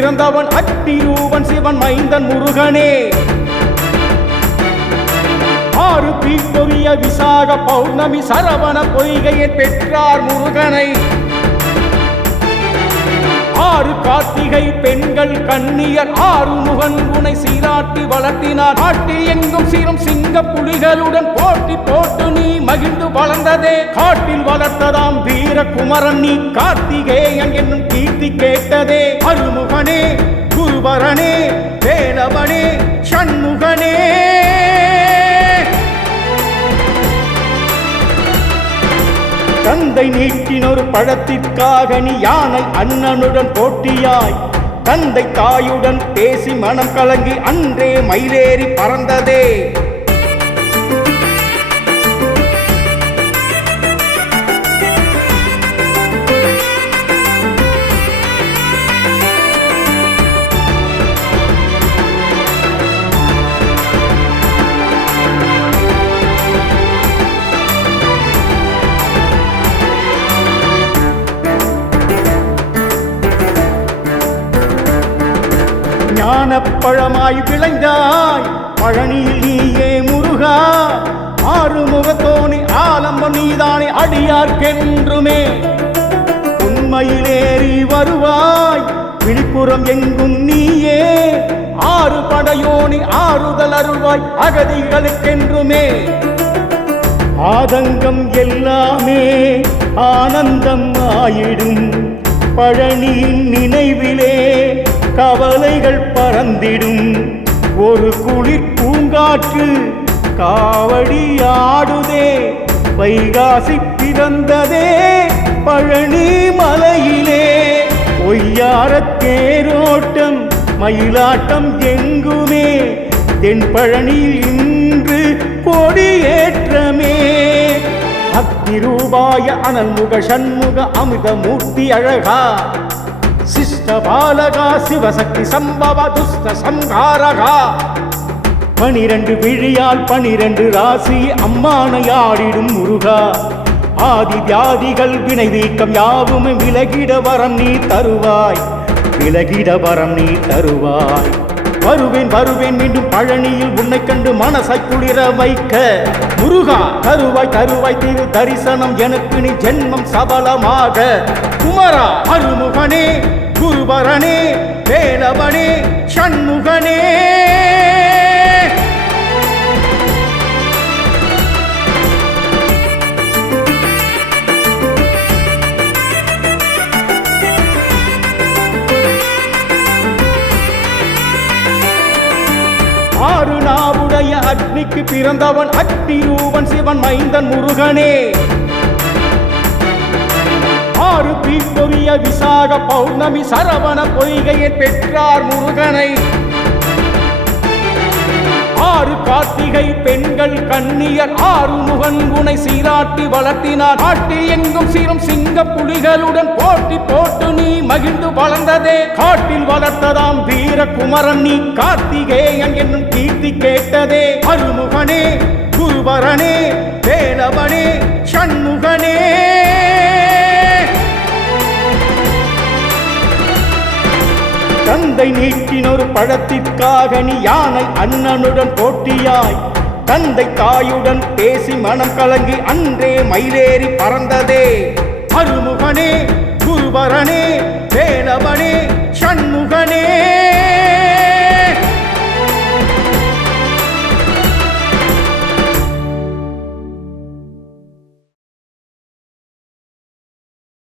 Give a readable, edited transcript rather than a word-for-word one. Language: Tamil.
பிறந்தவன் அக்னிரூபன் சிவன் மைந்தன் முருகனே. ஆறு தீப்பொரிய விசாக பௌர்ணமி சரவண பொய்கையை பெற்றார் முருகனை. ஆறு கார்த்திகை பெண்கள் கன்னியர் ஆறு முகன் குணை சீராட்டி வளர்த்தினார். காட்டில் எங்கும் சீரும் சிங்க புலிகளுடன் போட்டி போட்டு நீ மகிழ்ந்து வளர்ந்ததே. காட்டில் வளர்த்ததாம் வீர குமரன் நீ கார்த்திகேயன் என்னும் கீர்த்தி கேட்டதே. அருமுகனே குருபரனே வேலவனே சண்முகனே. தந்தை நீக்கினொரு பழத்திற்காக நீ யானை அண்ணனுடன் போட்டியாய். தந்தை தாயுடன் பேசி மனம் கலங்கி அன்றே மயிலேறி பறந்ததே. ஞானப்பழமாய் விளைந்தாய் பழனியில் நீயே முருகா. ஆறுமுகத்தோனி ஆலம்பம் நீதானே அடியார்க்கென்றுமே. உண்மையிலேறி வருவாய் விழிப்புறம் எங்கும் நீயே. ஆறு படையோனி ஆறுதல் அருள்வாய் அகதிகளுக்கென்றுமே. ஆதங்கம் எல்லாமே ஆனந்தம் ஆயிடும் பழனியின் நினைவிலே. கவலைகள் பறந்திடும் ஒரு குளிர் பூங்காற்று காவடி ஆடுதே. வைகாசி பிறந்ததே பழனி மலையிலே. ஒய்யார தேரோட்டம் மயிலாட்டம் எங்குமே. தென் பழனியில் இன்று கொடியேற்றமே. அக்னிரூபாய அனல்முக சண்முக அமிர்தமூர்த்தி அழகா. சிஷ்ட பாலகா சிவசக்தி சம்பவ துஷ்ட சங்காரகா. 12 விழியால் 12 ராசி அம்மானையாடிடும் முருகா. ஆதி வியாதிகள் வினை வீக்கம் யாவுமே விலகிட வரம் நீ தருவாய். விலகிட வரம் நீ தருவாய். வருவேன் வருவேன் மீண்டும் பழனியில் உன்னை கண்டு மனசை குளிர வைக்க. முருகா தருவாய் தருவாய் திரு தரிசனம் எனக்கு நீ ஜென்மம் சபலமாக. குமரா அருமுகனே குருபரனே வேலவனே சண்முகனே. ஆறு நாவுடைய அக்னிக்கு பிறந்தவன் அக்னிரூபன் சிவன் மைந்தன் முருகனே. ஆறு தீப்பொரிய விசாக பௌர்ணமி சரவண பொய்கையை பெற்றார் முருகனை. ஆறு கார்த்திகை பெண்கள் கன்னியர் ஆறு முகன் குணை சீராட்டி வளர்த்தினார். காட்டில் எங்கும் சீரும் சிங்க புலிகளுடன் போட்டி போட்டு நீ மகிழ்ந்து வளர்ந்ததே. காட்டில் வளர்த்ததாம் வீர குமரன் நீ கார்த்திகேயன் என்னும் கீர்த்தி கேட்டதே. அருமுகனே குருபரனே வேலவனே சண்முகனே. தந்தை நீக்கினொரு பழத்திற்காக நீ யானை அண்ணனுடன் போட்டியாய். தந்தை தாயுடன் பேசி மனம் கலங்கி அன்றே மயிலேறி பறந்ததே. அருமுகனே குருபரனே வேலவனே சண்முகனே.